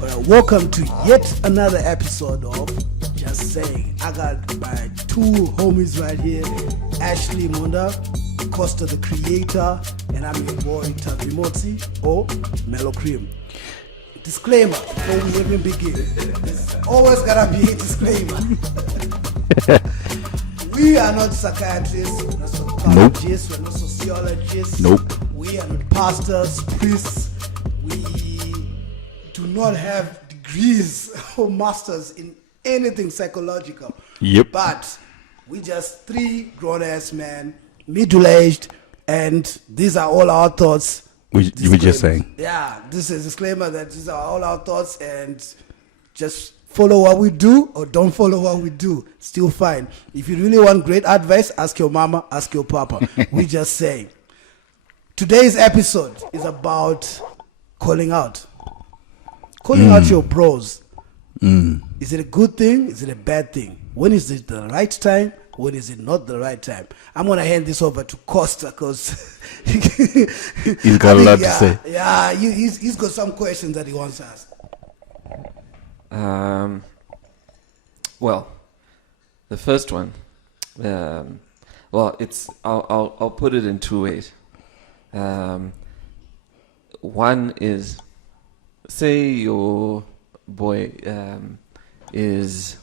Welcome to yet another episode of Just Saying. I got my two homies right here, Ashley Munda, Costa The Creator, and I'm your boy Tavimotsi or Mellow Cream. Disclaimer before we even begin. There's always gotta be a disclaimer. We are not psychiatrists, we're not psychologists, we're not sociologists. We are not pastors, priests. We do not have degrees or masters in anything psychological. But we just three grown-ass men, middle-aged, and these are all our thoughts. We were just saying. Yeah, this is a disclaimer that these are all our thoughts, and just follow what we do or don't follow what we do. Still fine. If you really want great advice, ask your mama, ask your papa. We just saying. Today's episode is about calling out. Calling out your bros. Is it a good thing? Is it a bad thing? When is it the right time? When is it not the right time? I'm going to hand this over to Costa because he's got a lot to say. Yeah, he's got some questions that he wants to ask. Well, the first one, I'll put it in two ways. One is, say your boy is,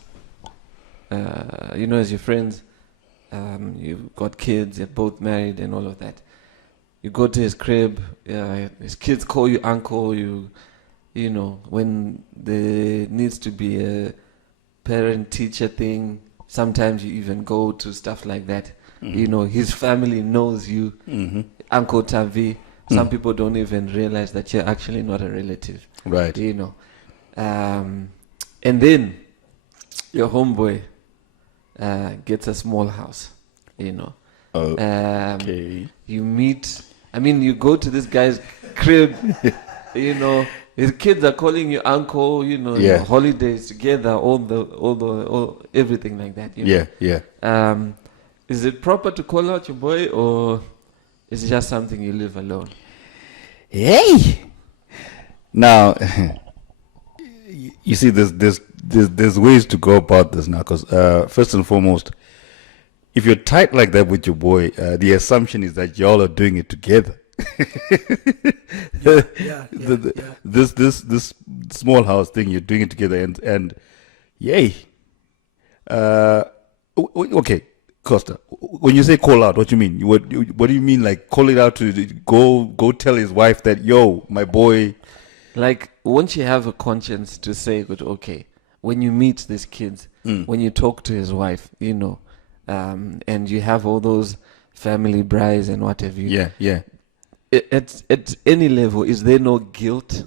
as your friends, you've got kids, you're both married and all of that. You go to his crib, his kids call you uncle, when there needs to be a parent-teacher thing, sometimes you even go to stuff like that. His family knows you, Uncle Tavi. Some people don't even realize that you're actually not a relative. Right. And then your homeboy gets a small house, Okay. You meet, you go to this guy's crib, his kids are calling you uncle, your holidays together, all everything like that. Yeah. Is it proper to call out your boy, or is it just something you live alone? Hey. Now, you see, there's ways to go about this now. Because first and foremost, if you're tight like that with your boy, the assumption is that y'all are doing it together. This small house thing, you're doing it together, and yay. Okay, Costa, when you say call out, what do you mean? What do you mean, like call it out to go tell his wife that, yo, my boy? Like, won't you have a conscience to say, okay, when you meet these kids, when you talk to his wife, and you have all those family brides and what have you. Yeah. At any level, is there no guilt?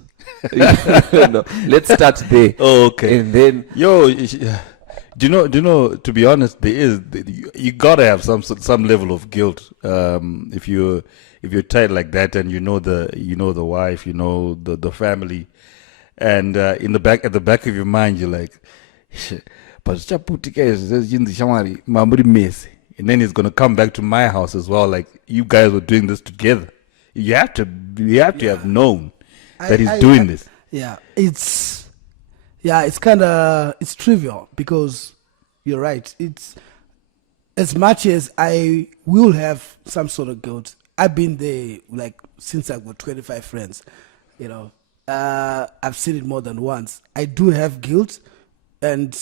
No. Let's start there. Oh, okay. And then, do you know? To be honest, there is. You gotta have some level of guilt. If you're tight like that, and you know the wife, the family, and at the back of your mind, you're like, but and then he's gonna come back to my house as well. Like, you guys were doing this together. You have to have known that he's doing this. Yeah, it's trivial because you're right. It's as much as I will have some sort of guilt. I've been there like since I've got 25 friends. I've seen it more than once. I do have guilt, and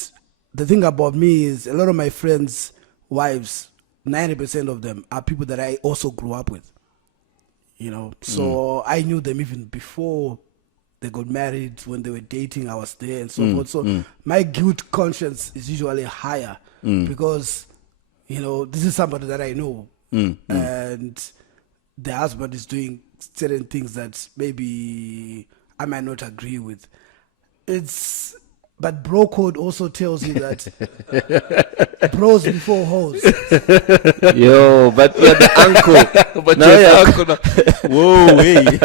the thing about me is a lot of my friends' wives, 90% of them are people that I also grew up with. So I knew them even before they got married. When they were dating, I was there and so forth. So my guilt conscience is usually higher because, this is somebody that I know. And the husband is doing certain things that maybe I might not agree with. But bro code also tells you that bros before hoes. Yo, but you're the uncle. But now you're you're the uncle. Whoa, wait.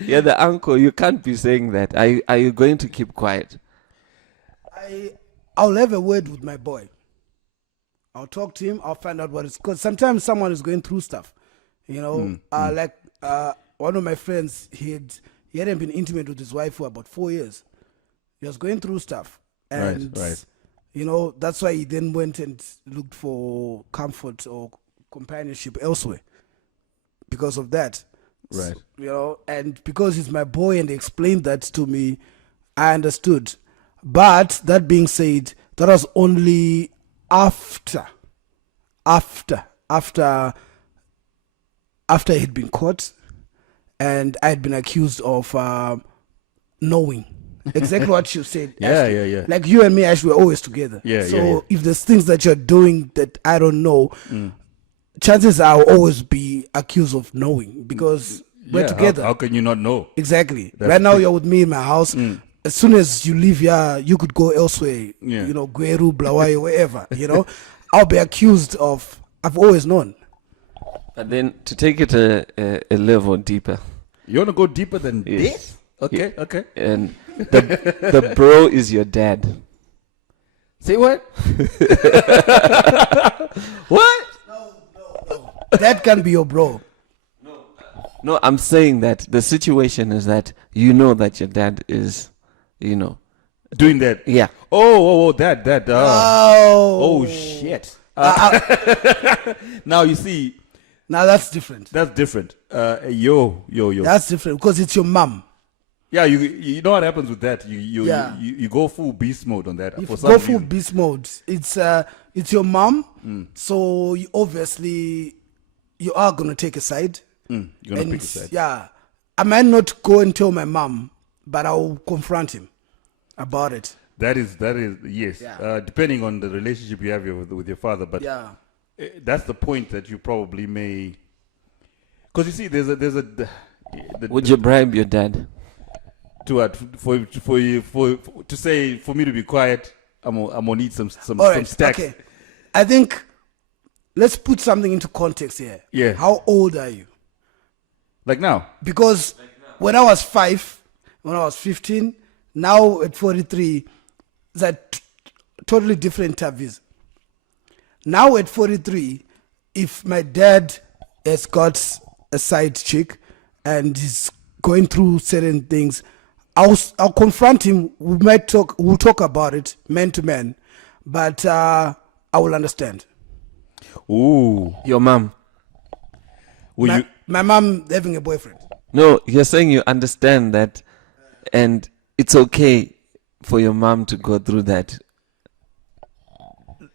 You're the uncle. You can't be saying that. Are you going to keep quiet? I'll have a word with my boy. I'll talk to him. I'll find out what it's, because sometimes someone is going through stuff. Like one of my friends, he hadn't been intimate with his wife for about 4 years. He was going through stuff. And, right. you know, that's why he then went and looked for comfort or companionship elsewhere because of that. Right. So, you know, and because he's my boy and he explained that to me, I understood. But that being said, that was only after he'd been caught and I had been accused of knowing exactly what you said. Yeah, Ashley. yeah. Like you and me, Ash, we're always together. Yeah, so yeah. if there's things that you're doing that I don't know, chances are I'll always be accused of knowing because we're together. How can you not know? Exactly. That's right now true. you're with me in my house. As soon as you leave here, you could go elsewhere. Yeah. You know, Gweru, Blawayo, wherever. You know, I'll be accused of. I've always known. But then to take it a level deeper, You want to go deeper than Yes. this? Okay, okay. and the bro is your dad. Say what? What? That can be your bro. No, I'm saying that the situation is that you know that your dad is, you know, Doing that? yeah. That. Oh, Oh, shit. Now you see, now that's different. that's different. Yo. That's different because it's your mom. Yeah, you know what happens with that? You Yeah. you go full beast mode on that. If For you some go full reason. beast mode, it's your mom. So you obviously you are gonna take a side. You're gonna And pick a side. yeah, I might not go and tell my mom, but I'll confront him about it. That is yes. Yeah. Depending on the relationship you have with your father, but Yeah. that's the point that you probably may. Because you see, there's a. Would you bribe your dad? To what for to say for me to be quiet? I'm gonna need some All right. stacks. Okay. I think let's put something into context here. Yeah. How old are you? Like now. Because when I was 5, when I was 15, now at 43, that totally different tabis. Now at 43, if my dad has got a side chick and he's going through certain things, I'll confront him. We'll talk about it man to man, but I will understand. Ooh. Your mom? Will My mom having a boyfriend. No, you're saying you understand that, and it's okay for your mom to go through that.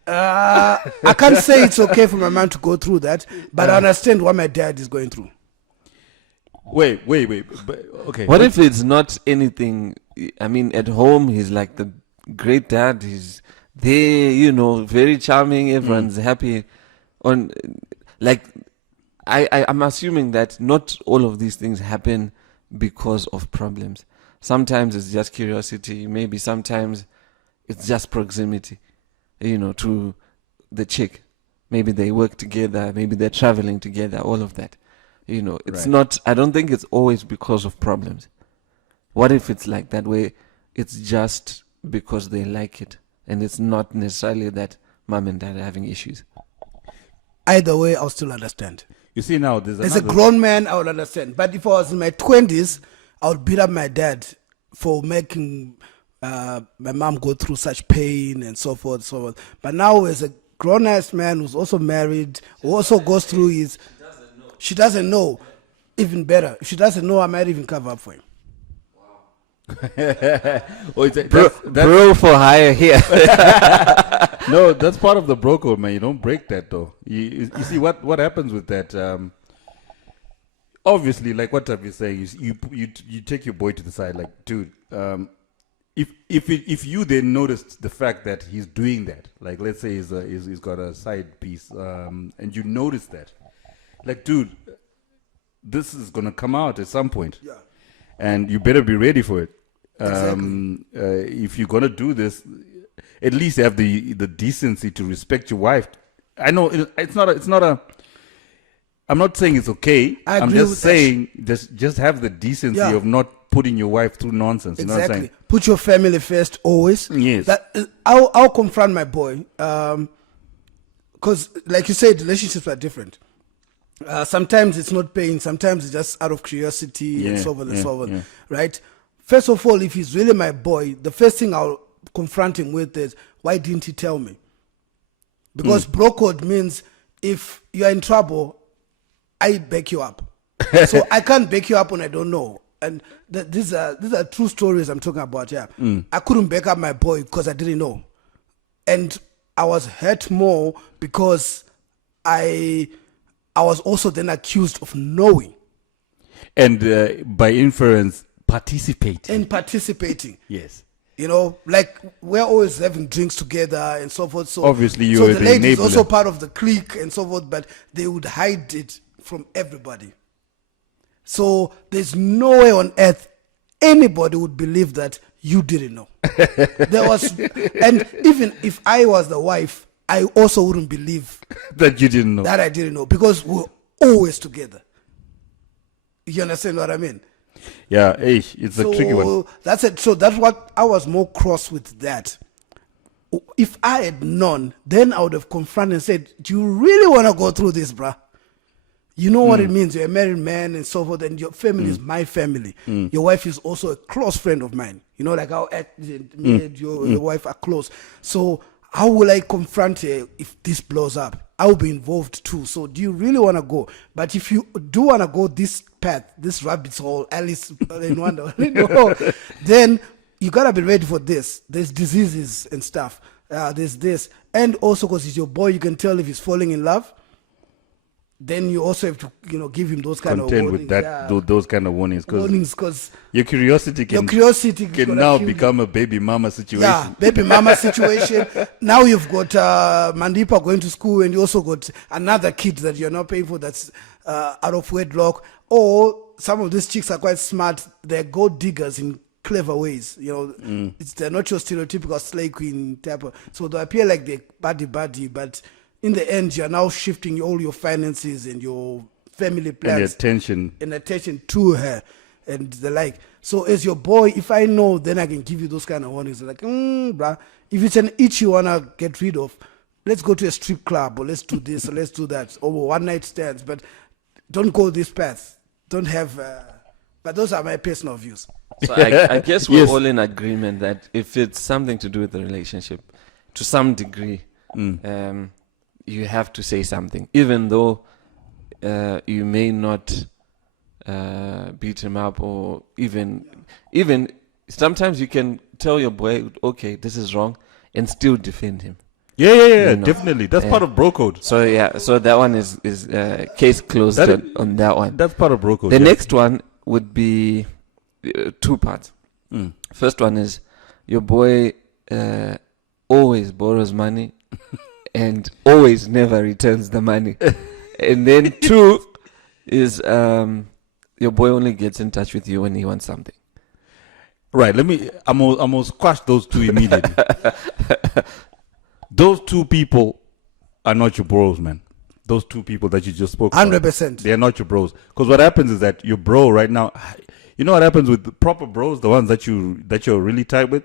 I can't say it's okay for my mom to go through that, but I understand what my dad is going through. Wait. But, okay. What if it's not anything? I mean, at home he's like the great dad. He's there, you know, very charming. Everyone's happy. On like, I'm assuming that not all of these things happen because of problems. Sometimes it's just curiosity. Maybe sometimes it's just proximity, you know, to the chick. Maybe they work together. Maybe they're traveling together. All of that. You know, it's Right. not, I don't think it's always because of problems. What if it's like that way? It's just because they like it. And it's not necessarily that mom and dad are having issues. Either way, I'll still understand. You see now, there's As a another. grown man, I would understand. But if I was in my 20s, I would beat up my dad for making my mom go through such pain and so forth, so forth. But now, as a grown-ass man who's also married, who also goes through his... She doesn't know. Even better. If she doesn't know, I might even cover up for him. Oh, that's, Bro for hire here. no, that's part of the bro code, man. You don't break that, though. You see what happens with that. Obviously, like what Tavi is saying, is you take your boy to the side, like, dude. If you then noticed the fact that he's doing that, like let's say he's got a side piece, and you notice that, like, dude, this is gonna come out at some point, Yeah. and you better be ready for it. Exactly. If you're gonna do this, at least have the decency to respect your wife. I know it's not a. I'm not saying it's okay. I I'm agree just with saying just have the decency Yeah. of not putting your wife through nonsense. You know what I'm Exactly. saying? Put your family first always. Yes. That I'll confront my boy. Because, like you said, relationships are different. Sometimes it's not pain. Sometimes it's just out of curiosity and Yeah, so forth and yeah, so forth. yeah. Right? first of all, if he's really my boy, the first thing I'll confront him with is, why didn't he tell me? Because bro code means if you're in trouble, I back you up. So I can't back you up when I don't know. And these are true stories I'm talking about. Yeah, I couldn't back up my boy because I didn't know, and I was hurt more because I was also then accused of knowing and by inference participating. Yes. You know, like we're always having drinks together and so forth. So obviously so you're the the lady is enabler. also part of the clique and so forth, but they would hide it from everybody. So there's no way on earth anybody would believe that you didn't know. And even if I was the wife, I also wouldn't believe that you didn't know. that I didn't know, because we're always together. You understand what I mean? Yeah, it's a tricky one. That's it. So that's what I was more cross with that. If I had known, then I would have confronted and said, do you really want to go through this, bruh? You know what it means. You're a married man and so forth, and your family is my family. Your wife is also a close friend of mine. You know, like how me and your wife are close. So how will I confront her if this blows up? I will be involved too. So do you really want to go? But if you do want to go this path, this rabbit's hole, Alice in Wonderland, then you got to be ready for this. There's diseases and stuff. There's this. And also because he's your boy, you can tell if he's falling in love. Then you also have to, give him those kind of warnings. With that, those kind of warnings, because your curiosity can now become a baby mama situation. Yeah, baby mama situation. Now you've got Mandipa going to school, and you also got another kid that you're not paying for that's out of wedlock. Or some of these chicks are quite smart. They're gold diggers in clever ways. They're not your stereotypical slay queen type of. So they appear like they're buddy, but in the end, you're now shifting all your finances and your family plans and attention to her and the like. So as your boy, if I know, then I can give you those kind of warnings. Like, bruh, if it's an itch you want to get rid of, let's go to a strip club, or let's do this, or let's do that, or one night stands. But don't go this path. Don't have... but those are my personal views. So I guess we're all in agreement that if it's something to do with the relationship, to some degree, you have to say something, even though you may not beat him up, or even sometimes you can tell your boy, okay, this is wrong, and still defend him. Yeah, definitely. That's part of bro code. So that one is case closed on that one. That's part of bro code. The next one would be two parts. First one is your boy always borrows money and always never returns the money. And then two is your boy only gets in touch with you when he wants something. Right. I'm gonna squash those two immediately. Those two people are not your bros, man. Those two people that you just spoke 100%. They are not your bros. Because what happens is that your bro right now, you know what happens with the proper bros, the ones that you're really tight with?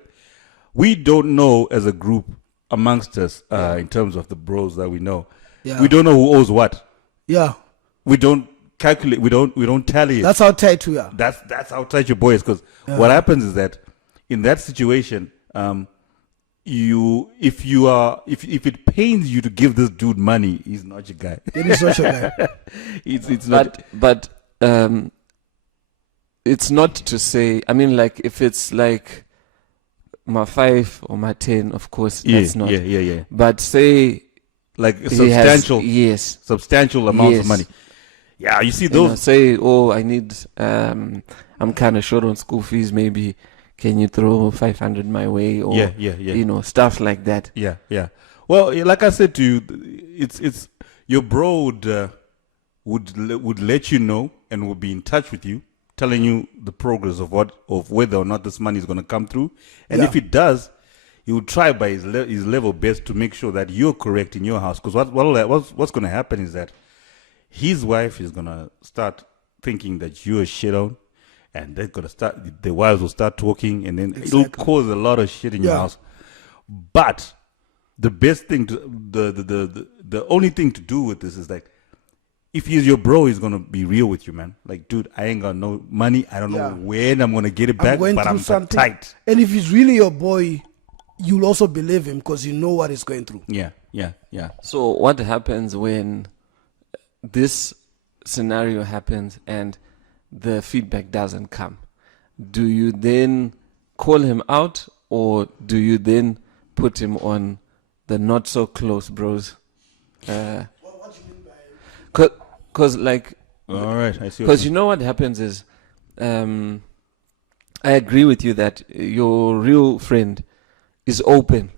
We don't know as a group amongst us in terms of the bros that we know. Yeah. We don't know who owes what. Yeah. We don't calculate. We don't tally it. That's how tight we are. That's how tight your boy is. Because what happens is that in that situation, if it pains you to give this dude money, he's not your guy. It is not your guy. it's not. But it's not to say. I mean, like if it's like my 5 or my 10, of course, that's not. Yeah. But say like substantial, substantial amounts of money. Yeah, you see those. Say, I need. I'm kind of short on school fees. Maybe can you throw 500 my way? Or stuff like that. Yeah. Well, like I said to you, it's your bro would let you know and would be in touch with you, telling you the progress of whether or not this money is going to come through, and if it does, he would try by his level best to make sure that you're correct in your house. Because what's going to happen is that his wife is going to start thinking that you're a shit on, and they're going to start. The wives will start talking, and then it'll cause a lot of shit in your house. But the best thing the only thing to do with this is like, if he's your bro, he's gonna be real with you, man. Like, dude, I ain't got no money. I don't know when I'm gonna get it back, going but through I'm something. tight. And if he's really your boy, you'll also believe him because you know what he's going through. Yeah. So what happens when this scenario happens and the feedback doesn't come? Do you then call him out, or do you then put him on the not so close bros? What do you mean by? Cause like, All right, I see. because you know what happens is, I agree with you that your real friend is open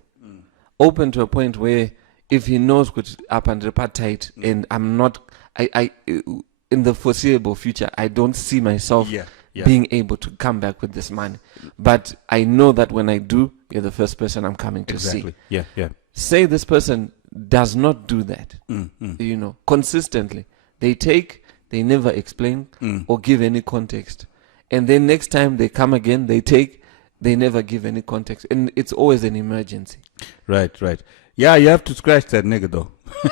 to a point where if he knows what's up and tight, and I'm not, I in the foreseeable future, I don't see myself being able to come back with this money. But I know that when I do, you're the first person I'm coming to see. Yeah. Say this person does not do that, you know, consistently. They take, they never explain or give any context. And then next time they come again, they take, they never give any context. And it's always an emergency. Right. Yeah, you have to scratch that nigga though.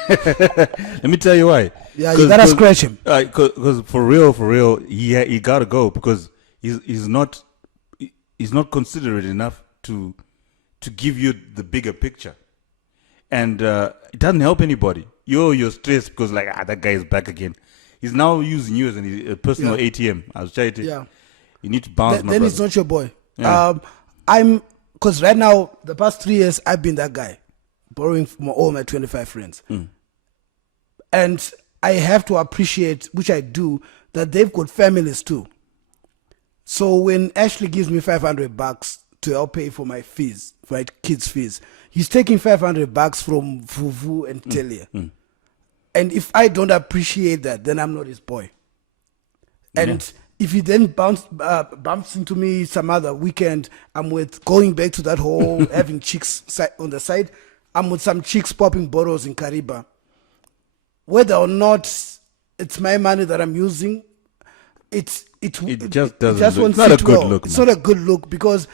Let me tell you why. Yeah, you gotta scratch him. Because for real, he gotta go because he's not considerate enough to give you the bigger picture, and it doesn't help anybody. You're stressed because like that guy is back again. He's now using you as a personal ATM. I was trying to. Yeah. You need to bounce. Then it's not your boy. Yeah. Because right now, the past 3 years, I've been that guy, borrowing from all my 25 friends. And I have to appreciate, which I do, that they've got families too. So when Ashley gives me $500 to help pay for my fees, for my kids' fees, he's taking $500 from Vuvu and Telia. And if I don't appreciate that, then I'm not his boy. And if he then bumps into me some other weekend, I'm with going back to that whole having chicks on the side. I'm with some chicks popping bottles in Kariba. Whether or not it's my money that I'm using, it just doesn't. It's not a good look. It's not a good look because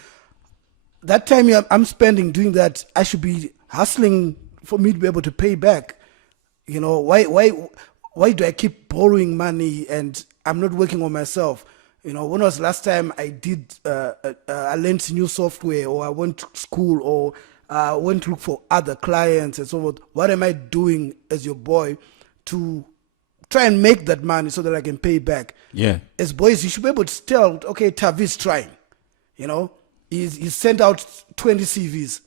that time I'm spending doing that, I should be hustling for me to be able to pay back. You know, why do I keep borrowing money and I'm not working on myself? You know, when was the last time I did, I learned new software, or I went to school, or went to look for other clients and so forth? What am I doing as your boy to try and make that money so that I can pay back? Yeah. As boys, you should be able to tell, okay, Tavi's trying. You know, he's sent out 20 CVs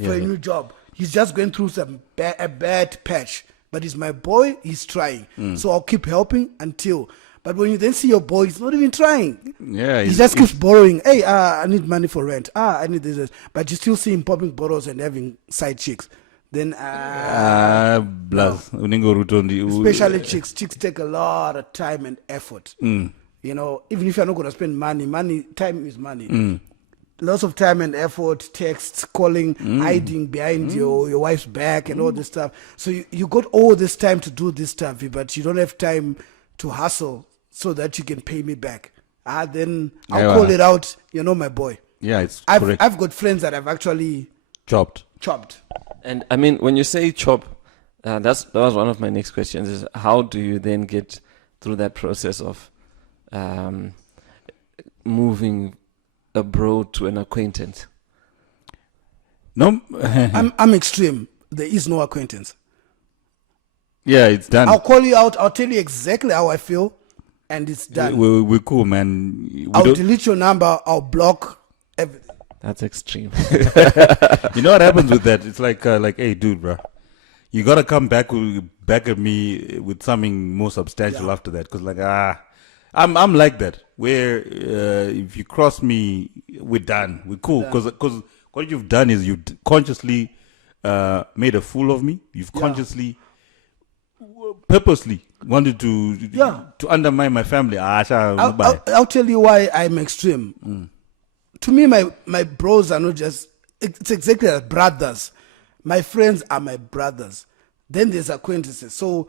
for a new job. He's just going through a bad patch. But he's my boy, he's trying. So I'll keep helping until. But when you then see your boy, he's not even trying. Yeah. He just keeps borrowing. Hey, I need money for rent. I need this. But you still see him popping bottles and having side chicks. Then, especially chicks. Chicks take a lot of time and effort. You know, even if you're not going to spend money, time is money. Lots of time and effort, texts, calling, hiding behind your wife's back and all this stuff. So you got all this time to do this stuff, but you don't have time to hustle so that you can pay me back. Then I'll call it out. You know, my boy. Yeah, it's correct. I've got friends that I've actually chopped. And I mean, when you say chop, that was one of my next questions, is how do you then get through that process of moving a bro to an acquaintance? No. I'm extreme. There is no acquaintance. Yeah, it's done. I'll call you out. I'll tell you exactly how I feel, and it's done. We're cool, man. I'll delete your number. I'll block everything. That's extreme. You know what happens with that? It's like, hey, dude, bro, you gotta come back at me with something more substantial after that. Because, like, I'm like that. Where if you cross me, we're done. We're cool. Because what you've done is you've consciously made a fool of me. You've consciously, purposely wanted to undermine my family. I'll tell you why I'm extreme. To me, my bros are not just, it's exactly like brothers. My friends are my brothers. Then there's acquaintances. So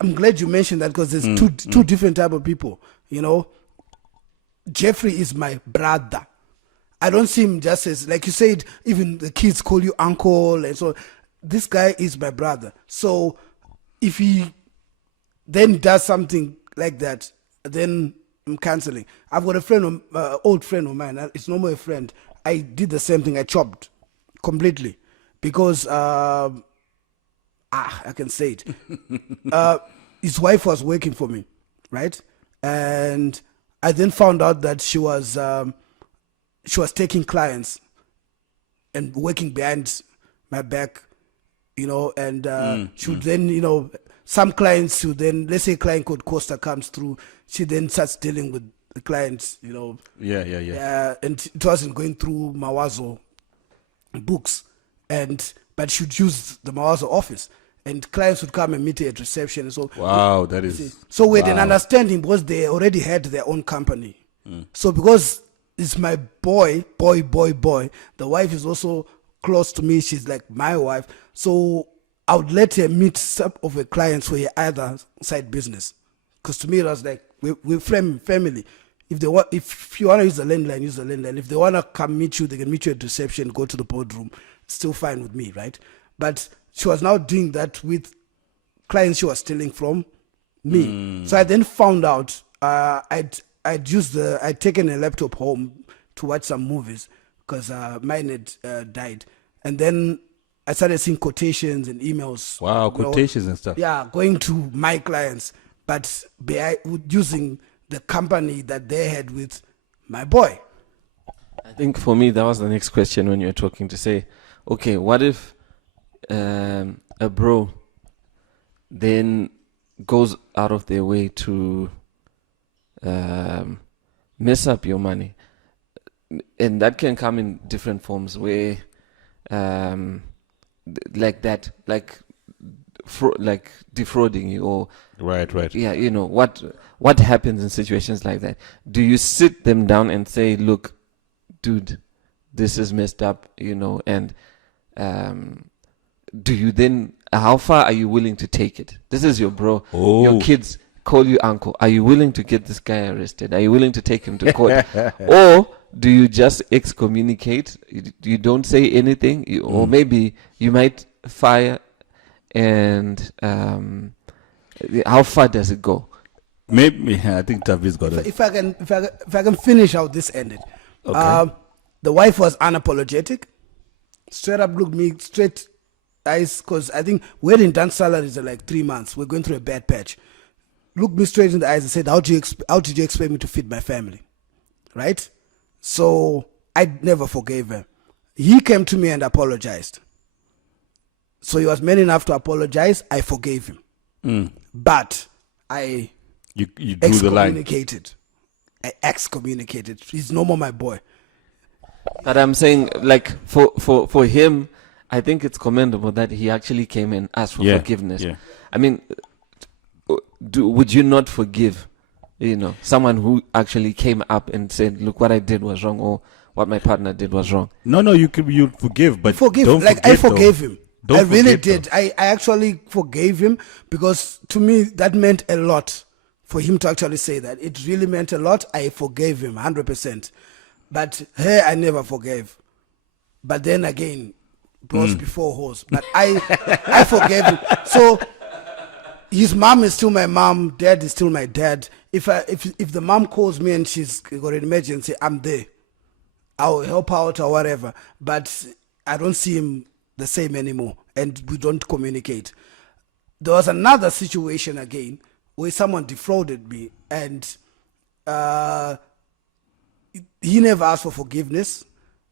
I'm glad you mentioned that, because there's two different type of people. You know, Jeffrey is my brother. I don't see him just as, like you said, even the kids call you uncle, and so this guy is my brother. So if he then does something like that, then I'm canceling. I've got a friend, old friend of mine. It's no more a friend. I did the same thing. I chopped completely because I can say it. His wife was working for me, right? And I then found out that she was taking clients and working behind my back, and she would then, some clients who then, let's say a client called Costa comes through, she then starts dealing with the clients, Yeah. and it wasn't going through Mawazo books, but she'd use the Mawazo office, and clients would come and meet her at reception. So Wow, that is. so we had an understanding because they already had their own company. So because it's my boy, the wife is also close to me. She's like my wife. So I would let her meet some of her clients for her other side business. Because to me it was like we're family. If you want to use the landline, use the landline. If they want to come meet you, they can meet you at reception, go to the boardroom. Still fine with me, right? But she was now doing that with clients she was stealing from me. So I then found out I'd taken a laptop home to watch some movies because mine had died, and then I started seeing quotations and emails. Wow, quotations and stuff. Yeah, going to my clients, but using the company that they had with my boy. I think for me that was the next question when you were talking, to say, okay, what if a bro then goes out of their way to mess up your money, and that can come in different forms, where like that, like defrauding you, or Right. yeah, what happens in situations like that? Do you sit them down and say, look, dude, this is messed up, and do you then, how far are you willing to take it? This is your bro. Your kids call you uncle. Are you willing to get this guy arrested? Are you willing to take him to court? Or do you just excommunicate? You don't say anything, or maybe you might fire, and how far does it go? Maybe I think Tavi's got it. If I can finish how this ended. Okay. The wife was unapologetic. Straight up looked me straight eyes, because I think we hadn't done salaries in like 3 months. We're going through a bad patch. Looked me straight in the eyes and said, how did you expect me to feed my family? Right? So I never forgave him. He came to me and apologized. So he was man enough to apologize. I forgave him. But I You drew the line. I excommunicated. He's no more my boy. But I'm saying, like, for him, I think it's commendable that he actually came and asked for forgiveness. Yeah. I mean, would you not forgive, someone who actually came up and said, look, what I did was wrong, or what my partner did was wrong? No, you forgive, but don't like forget, I forgave him. Don't I really forget, did. I actually forgave him, because to me that meant a lot for him to actually say that. It really meant a lot. I forgave him 100%. But her, I never forgave. But then again, bros before hoes. But I forgave him. So his mom is still my mom. Dad is still my dad. If the mom calls me and she's got an emergency, I'm there. I'll help out or whatever. But I don't see him the same anymore, and we don't communicate. There was another situation again where someone defrauded me, and he never asked for forgiveness,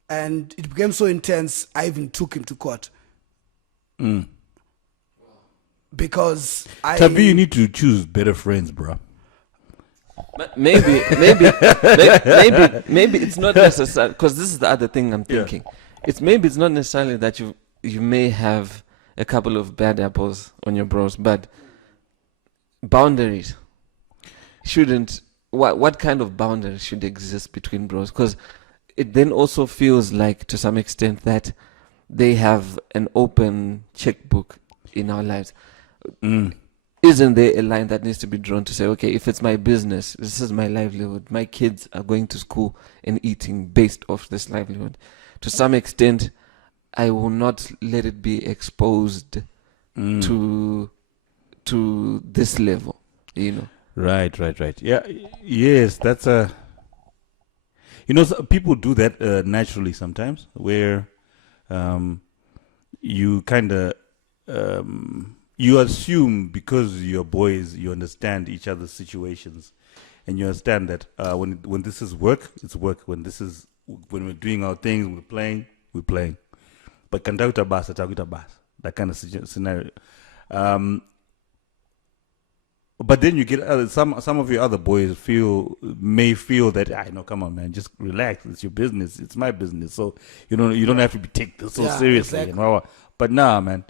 and it became so intense I even took him to court. Because Tavi, you need to choose better friends, bro. Maybe it's not necessary, because this is the other thing I'm thinking. It's not necessarily that you may have a couple of bad apples on your bros, but boundaries shouldn't. What kind of boundaries should exist between bros? Because it then also feels like, to some extent, that they have an open checkbook in our lives. Isn't there a line that needs to be drawn to say, okay, if it's my business, this is my livelihood, my kids are going to school and eating based off this livelihood. To some extent, I will not let it be exposed to this level. you know. Right. Yeah. Yes, that's a. People do that naturally sometimes, where you kind of you assume because you're boys, you understand each other's situations, and you understand that when this is work, it's work. When we're doing our things, we're playing. But conduct a bus, that kind of scenario. But then you get some of your other boys may feel that come on, man, just relax. It's your business. It's my business. So you don't have to take this so seriously. Exactly. But nah, man.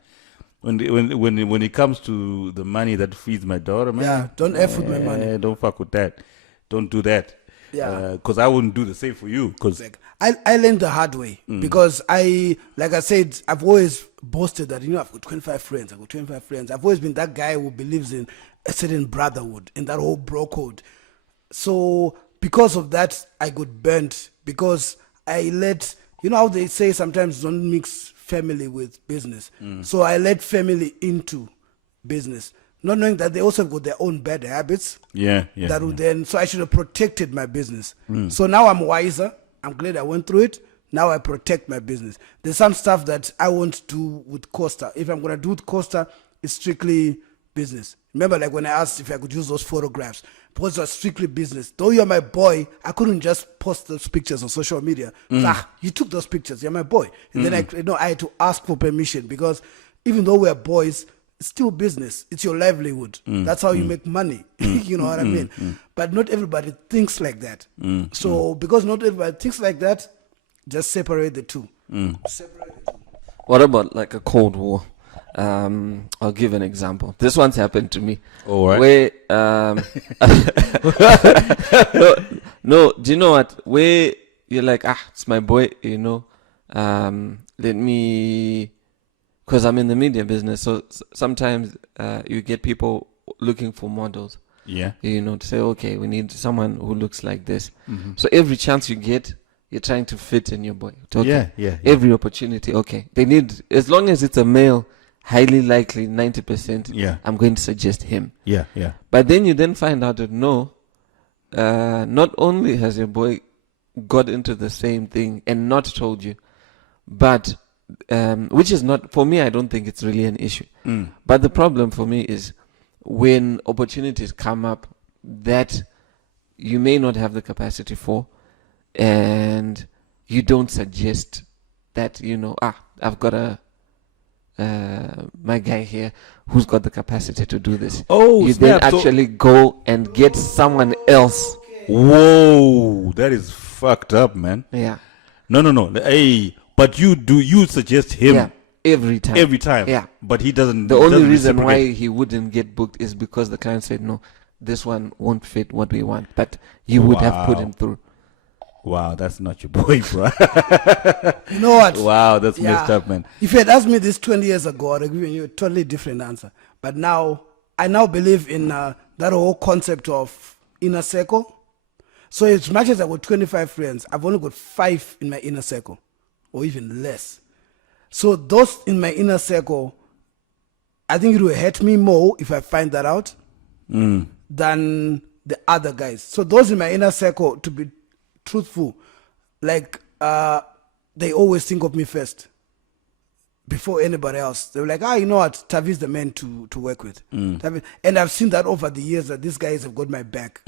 When it comes to the money that feeds my daughter, man, don't F with my money. Don't fuck with that. Don't do that. Yeah, because I wouldn't do the same for you. Because I learned the hard way because like I said, I've always boasted that I've got 25 friends. I've always been that guy who believes in a certain brotherhood, in that whole bro code. So because of that, I got burnt because I let how they say sometimes don't mix family with business. So I let family into business, not knowing that they also got their own bad habits. So I should have protected my business. So now I'm wiser. I'm glad I went through it. Now I protect my business. There's some stuff that I won't do with Costa. If I'm gonna do with Costa, it's strictly business. Remember, like when I asked if I could use those photographs, because it was strictly business. Though you're my boy, I couldn't just post those pictures on social media. You took those pictures. You're my boy, and then I had to ask for permission because even though we're boys, it's still business. It's your livelihood. That's how you make money. You know what I mean? But not everybody thinks like that. So because not everybody thinks like that, just separate the two. What about like a Cold War? I'll give an example. This one's happened to me. All right. Where no, do you know what? Where you're like, it's my boy, let me, because I'm in the media business, so sometimes you get people looking for models. Yeah. To say, okay, we need someone who looks like this. So every chance you get, you're trying to fit in your boy. Okay. Yeah. Every opportunity, okay. They need, as long as it's a male, highly likely 90%, I'm going to suggest him. Yeah. But then you then find out that no, not only has your boy got into the same thing and not told you, but which is not, for me, I don't think it's really an issue. But the problem for me is when opportunities come up that you may not have the capacity for, and you don't suggest that, I've got my guy here who's got the capacity to do this. You then actually go and get someone else. Whoa, that is fucked up, man. Yeah. No. Hey, but you suggest him? Yeah, every time. Yeah. But he doesn't. The only reason why he wouldn't get booked is because the client said, no, this one won't fit what we want. But you would have put him through. Wow, that's not your boy, bro. You know what? Wow, that's messed up, man. If you had asked me this 20 years ago, I'd have given you a totally different answer. But now, I now believe in that whole concept of inner circle. So as much as I've got 25 friends, I've only got 5 in my inner circle, or even less. So those in my inner circle, I think it will hurt me more if I find that out than the other guys. So those in my inner circle, to be truthful, like they always think of me first before anybody else. They were like, you know what, Tavi's the man to work with. Tavi. And I've seen that over the years that these guys have got my back.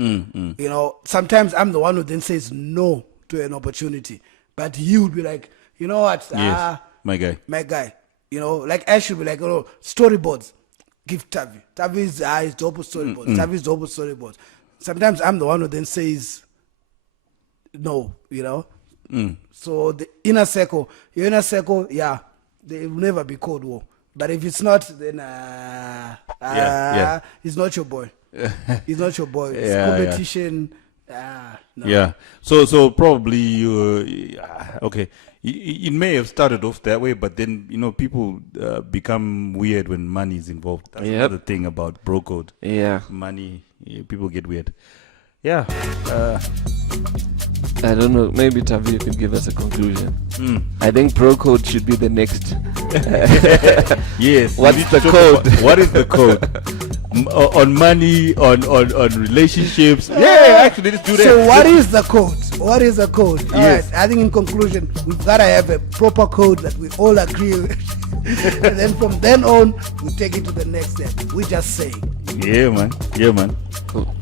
Sometimes I'm the one who then says no to an opportunity, but he would be like, you know what, my guy. Like Ash would be like, storyboards, give Tavi. Tavi's dope with storyboards. Tavi's dope with storyboards. Sometimes I'm the one who then says no, So the inner circle, your inner circle, there will never be Cold War. But if it's not, then he's not your boy. He's not your boy. It's competition. No. Yeah. So probably okay. It may have started off that way, but then people become weird when money is involved. That's another thing about bro code. Yeah. Money, people get weird. Yeah. I don't know. Maybe Tavi could give us a conclusion. I think bro code should be the next. Yes. What's the code? What is the code? on money, on relationships. Yeah, actually, let's do that. So what is the code? What is the code? All Yes. right. I think in conclusion, we've got to have a proper code that we all agree with. And then from then on, we take it to the next step. We just say. Yeah, man. Cool.